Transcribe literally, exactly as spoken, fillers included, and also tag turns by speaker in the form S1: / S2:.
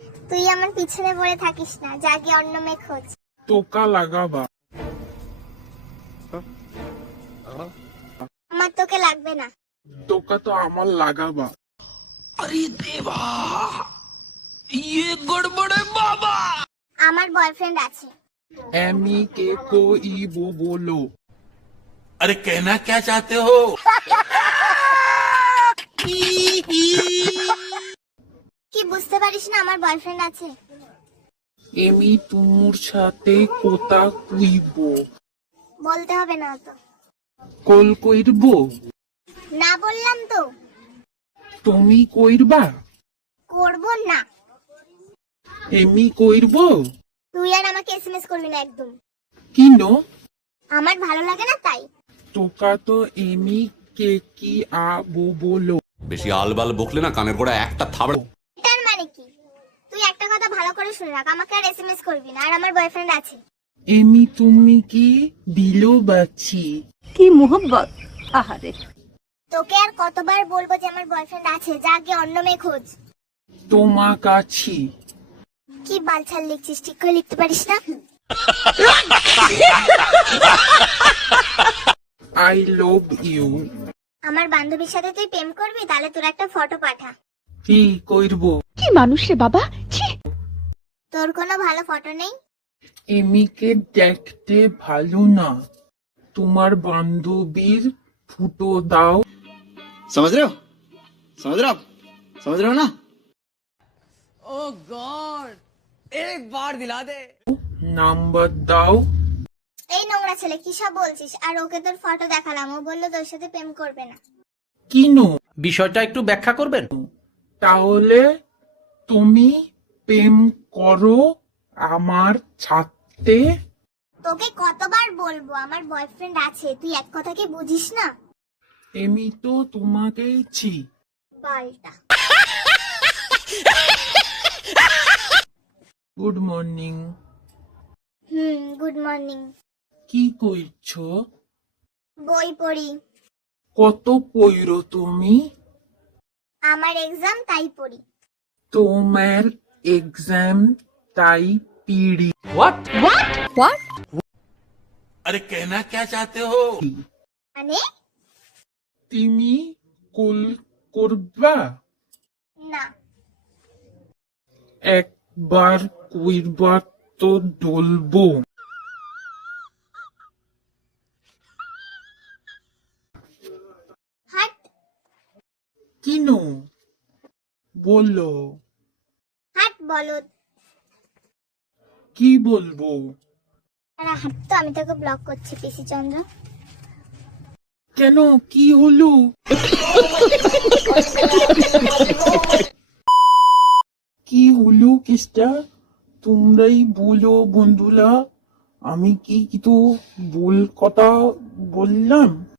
S1: তুই আমার পিছনে পড়ে থাকিস না, যা গিয়ে অন্য মেয়ে খোঁজ।
S2: টোকা লাগাবা।
S1: আমার তোকে লাগবে না।
S2: টোকা তো আমার লাগাবা।
S3: अरे देवा, ये गड़बड़ है बाबा।
S1: আমার বয়ফ্রেন্ড আছে।
S2: एमी के कोई वो बोलो।
S3: अरे कहना क्या चाहते हो?
S1: কি বুঝতে পারিস না আমার বয়ফ্রেন্ড আছে?
S2: एमी तुमुर साथे कोता कुइबो।
S1: বলতে হবে না তো।
S2: कल कइरबो।
S1: না বললাম তো।
S2: তুমি কইরবা?
S1: করব না।
S2: এমি কইরবো?
S1: তুই আর আমাকে এসএমএস করবি না একদম।
S2: কিনো?
S1: আমার ভালো লাগে না তাই।
S2: টোকা তো এমি কে কি আ বো বলো।
S4: বেশি আলবাল বকলে না কানের গোড়া একটা থাবড়া।
S1: এটার মানে কি? তুই একটা কথা ভালো করে শুনে রাখ, আমাকে আর এসএমএস করবি না, আর আমার বয়ফ্রেন্ড আছে।
S2: এমি তুমি কি দিলো বাচ্চি?
S5: কি মোহব্বত। আহারে,
S1: তোকে আর কতবার বলবো যে আমার বয়ফ্রেন্ড আছে, যা গিয়ে অন্য মেয়ে খোঁজ।
S2: তোমা কাছি।
S1: কি বালছাল লিখছিস, ঠিক করে লিখতে পারিস না?
S2: I love you.
S1: আমার বান্ধবীর সাথে তুই প্রেম করবি? তাহলে তোর একটা ফটো পাঠা।
S2: কি কইরবো?
S5: কি মানুষ রে বাবা, ছি।
S1: তোর কোনো ভালো ফটো নেই?
S2: এমিকে দেখতে ভালো না, তোমার বান্ধবীর ফুটো দাও।
S6: समझ रहे हो समझ रहे हो आप समझ रहे हो ना?
S3: ओह गॉड, एक बार दिला दे।
S2: নাম্বার দাও।
S1: এই নোংরা ছেলে, কি সব বলছিস? আর ওকে তোর ফটো দেখালাম, ও বললো তোর সাথে প্রেম করবে না।
S2: কিনো?
S3: বিষয়টা একটু ব্যাখ্যা করবেন?
S2: তাহলে তুমি প্রেম করো আমার সাথে।
S1: তোকে কতবার বলবো আমার বয়ফ্রেন্ড আছে, তুই এক কথা কি বুঝিস না?
S2: এমি তো তোমাকেই ছি।
S1: বালটা।
S2: Good morning.
S1: Hmm, good morning.
S2: কি কইছো?
S1: বই পড়ি।
S2: কত পইরো তুমি?
S1: আমার এক্সাম তাই পড়ি।
S2: তোমার এক্সাম তাই পিড়ি।
S3: What
S5: what what?
S3: अरे कहना क्या चाहते हो?
S1: মানে?
S2: তুমি কুল করবা?
S1: না।
S2: একবার কইরবা তো ডলবো।
S1: হাট।
S2: কিনো? বলো।
S1: হাট বলদ।
S2: কি বলবো?
S1: আরে হাট তো, আমি তোকে ব্লক করছি পিসি চন্দ্র।
S2: কেন, কি হলো? কি হলো কেসটা? তোমরাই বলো বন্ধুরা, আমি কি কিছু ভুল কথা বললাম?